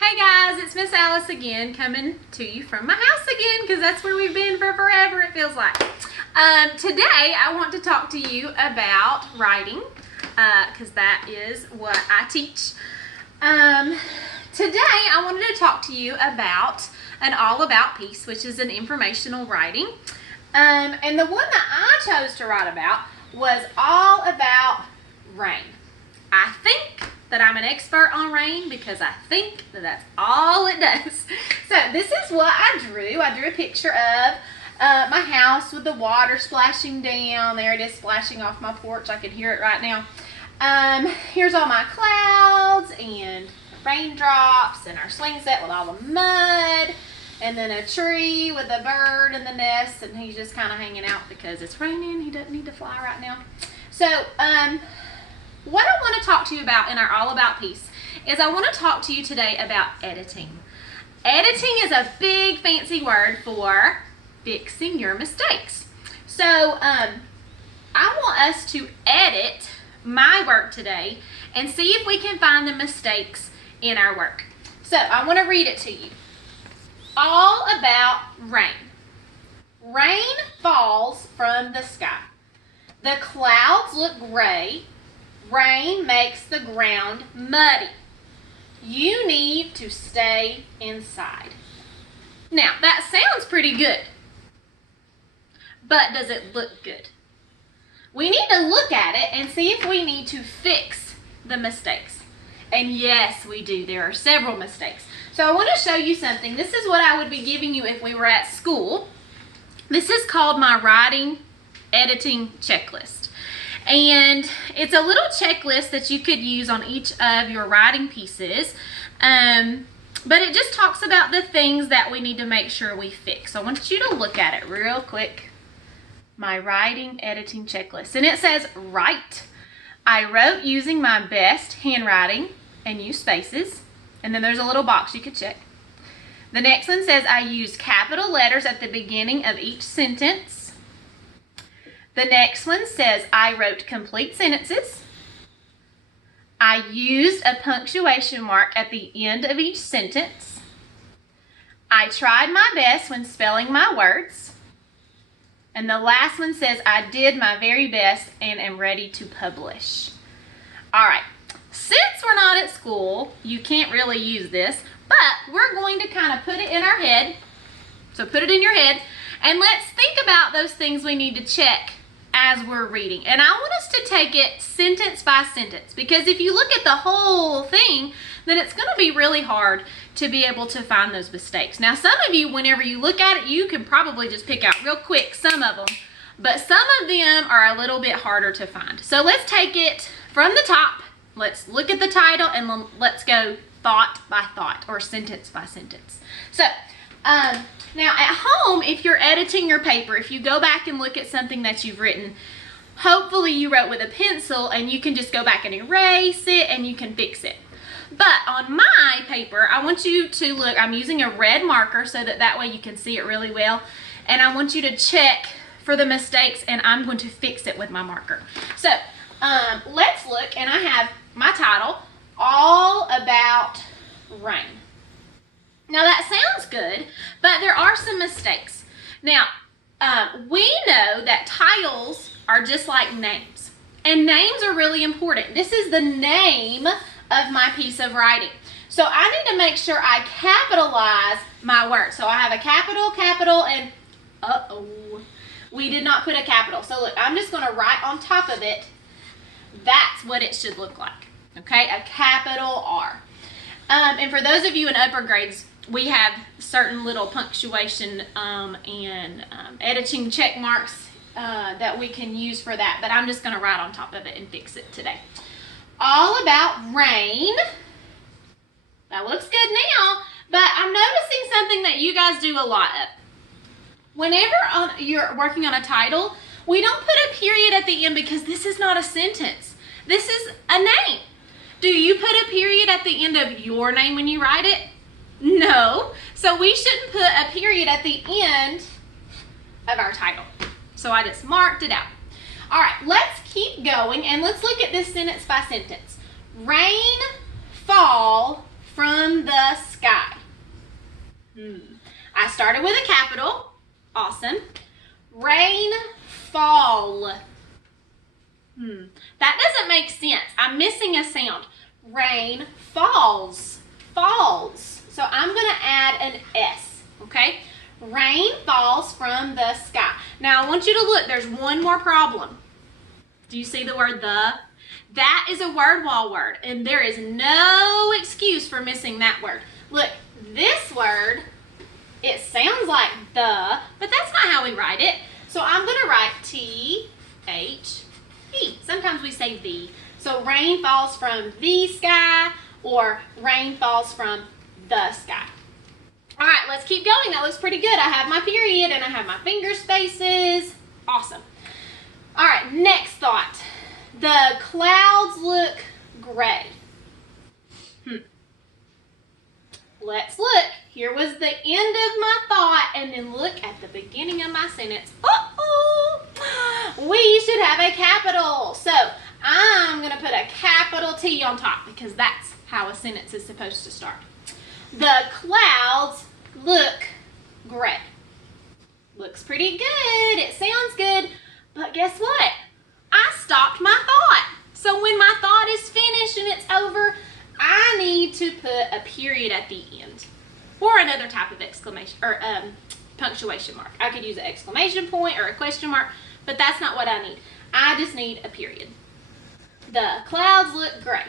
Hey guys, it's Miss Alice again, coming to you from my house again, because that's where we've been for forever, it feels like. Today I want to talk to you about writing, because that is what I teach. Today I wanted to talk to you about an all about piece, which is an informational writing. And the one that I chose to write about was all about rain. I think that I'm an expert on rain because I think that that's all it does. So this is what I drew. I drew a picture of my house with the water splashing down. There it is, splashing off my porch. I can hear it right now. Here's all my clouds and raindrops and our swing set with all the mud, and then a tree with a bird in the nest, and he's just kind of hanging out because it's raining. He doesn't need to fly right now. So what I want to talk to you about in our all about piece is I want to talk to you today about editing. Editing is a big fancy word for fixing your mistakes. So I want us to edit my work today and see if we can find the mistakes in our work. So I want to read it to you. All about rain. Rain falls from the sky. The clouds look gray. Rain makes the ground muddy. You need to stay inside. Now, that sounds pretty good, but does it look good? We need to look at it and see if we need to fix the mistakes. And yes, we do. There are several mistakes. So I want to show you something. This is what I would be giving you if we were at school. This is called my writing editing checklist. And it's a little checklist that you could use on each of your writing pieces. But it just talks about the things that we need to make sure we fix. So I want you to look at it real quick. My writing editing checklist. And it says, write. I wrote using my best handwriting and use spaces. And then there's a little box you could check. The next one says, I used capital letters at the beginning of each sentence. The next one says, I wrote complete sentences. I used a punctuation mark at the end of each sentence. I tried my best when spelling my words. And the last one says, I did my very best and am ready to publish. All right, since we're not at school, you can't really use this, but we're going to kind of put it in our head. So put it in your head, and let's think about those things we need to check as we're reading. And I want us to take it sentence by sentence, because if you look at the whole thing, then it's going to be really hard to be able to find those mistakes. Now, some of you, whenever you look at it, you can probably just pick out real quick some of them, but some of them are a little bit harder to find. So let's take it from the top. Let's look at the title and let's go thought by thought or sentence by sentence. So now at home, if you're editing your paper, if you go back and look at something that you've written, hopefully you wrote with a pencil and you can just go back and erase it and you can fix it. But on my paper, I want you to look, I'm using a red marker so that way you can see it really well. And I want you to check for the mistakes, and I'm going to fix it with my marker. So let's look, and I have my title, All About Rain. Now that sounds good, but there are some mistakes. Now, we know that titles are just like names, and names are really important. This is the name of my piece of writing. So I need to make sure I capitalize my word. So I have a capital, and we did not put a capital. So look, I'm just going to write on top of it. That's what it should look like. Okay, a capital R. And for those of you in upper grades, we have certain little punctuation and editing check marks that we can use for that, but I'm just going to write on top of it and fix it today. All about rain. That looks good now, but I'm noticing something that you guys do a lot of. Whenever you're working on a title, we don't put a period at the end because this is not a sentence. This is a name. Do you put a period at the end of your name when you write it? No. So we shouldn't put a period at the end of our title. So I just marked it out. All right, let's keep going and let's look at this sentence by sentence. Rain fall from the sky. started with a capital. Awesome. Rainfall. That doesn't make sense. I'm missing a sound. Rain falls. Falls. So I'm going to add an S. Okay? Rain falls from the sky. Now I want you to look. There's one more problem. Do you see the word the? That is a word wall word, and there is no excuse for missing that word. Look, this word, it sounds like the, but that's not how we write it. So I'm going to write T-H-E. Sometimes we say the. So rain falls from the sky, or rain falls from the sky. All right, let's keep going. That looks pretty good. I have my period and I have my finger spaces. Awesome. All right, next thought. The clouds look gray. Let's look. Here was the end of my thought, and then look at the beginning of my sentence. Uh-oh! We should have a capital. So I'm going to put a capital T on top because that's how a sentence is supposed to start. The clouds look gray. Looks pretty good. It sounds good. But guess what? I stopped my thought. So when my thought is finished and it's over, I need to put a period at the end. Or another type of exclamation or punctuation mark. I could use an exclamation point or a question mark, but that's not what I need. I just need a period. The clouds look gray.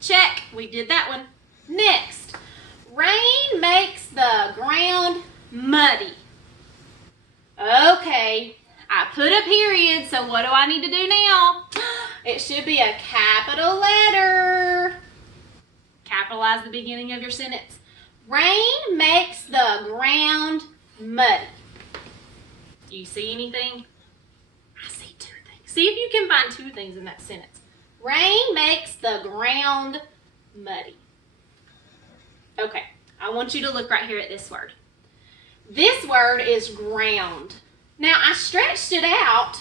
Check. We did that one. Next. Rain makes the ground muddy. Okay, I put a period, so what do I need to do now? It should be a capital letter. Capitalize the beginning of your sentence. Rain makes the ground muddy. Do you see anything? I see two things. See if you can find two things in that sentence. Rain makes the ground muddy. Okay, I want you to look right here at this word. This word is ground. Now, I stretched it out,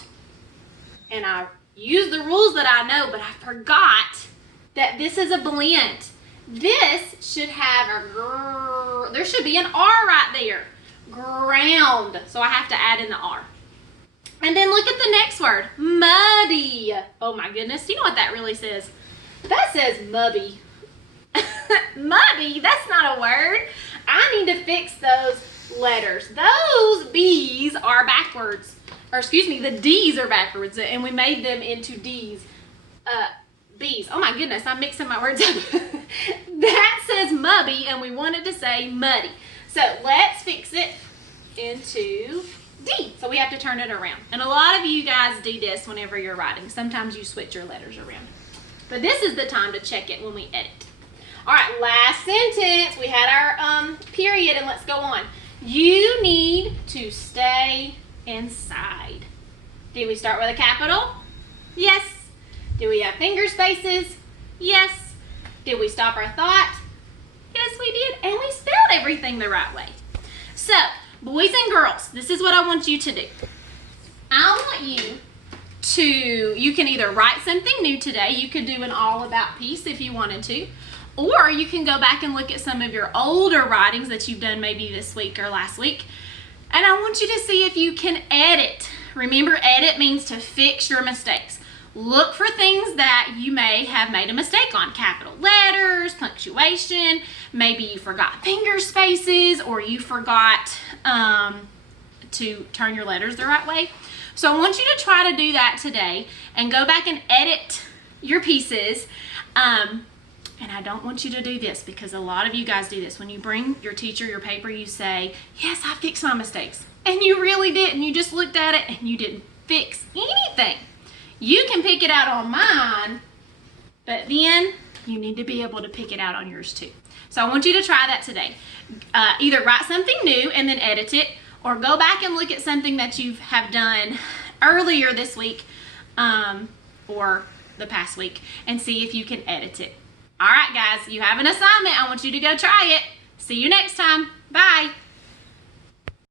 and I used the rules that I know, but I forgot that this is a blend. This should have there should be an R right there. Ground. So I have to add in the R. And then look at the next word, muddy. Oh my goodness, do you know what that really says? That says mubby. Muddy, that's not a word. I need to fix those letters. Those B's are backwards. Or excuse me, the D's are backwards, and we made them into D's. B's. Oh my goodness, I'm mixing my words up. That says mubby, and we wanted to say muddy. So let's fix it into D. So we have to turn it around. And a lot of you guys do this whenever you're writing. Sometimes you switch your letters around. But this is the time to check it when we edit. All right, last sentence. We had our period, and let's go on. You need to stay inside. Did we start with a capital? Yes. Did we have finger spaces? Yes. Did we stop our thought? Yes, we did. And we spelled everything the right way. So, boys and girls, this is what I want you to do. I want you can either write something new today. You could do an all about piece if you wanted to. Or you can go back and look at some of your older writings that you've done maybe this week or last week. And I want you to see if you can edit. Remember, edit means to fix your mistakes. Look for things that you may have made a mistake on. Capital letters, punctuation, maybe you forgot finger spaces, or you forgot to turn your letters the right way. So I want you to try to do that today and go back and edit your pieces. And I don't want you to do this because a lot of you guys do this. When you bring your teacher your paper, you say, yes, I fixed my mistakes. And you really didn't. You just looked at it and you didn't fix anything. You can pick it out on mine, but then you need to be able to pick it out on yours too. So I want you to try that today. Either write something new and then edit it, or go back and look at something that you have done earlier this week or the past week and see if you can edit it. All right, guys, you have an assignment. I want you to go try it. See you next time. Bye.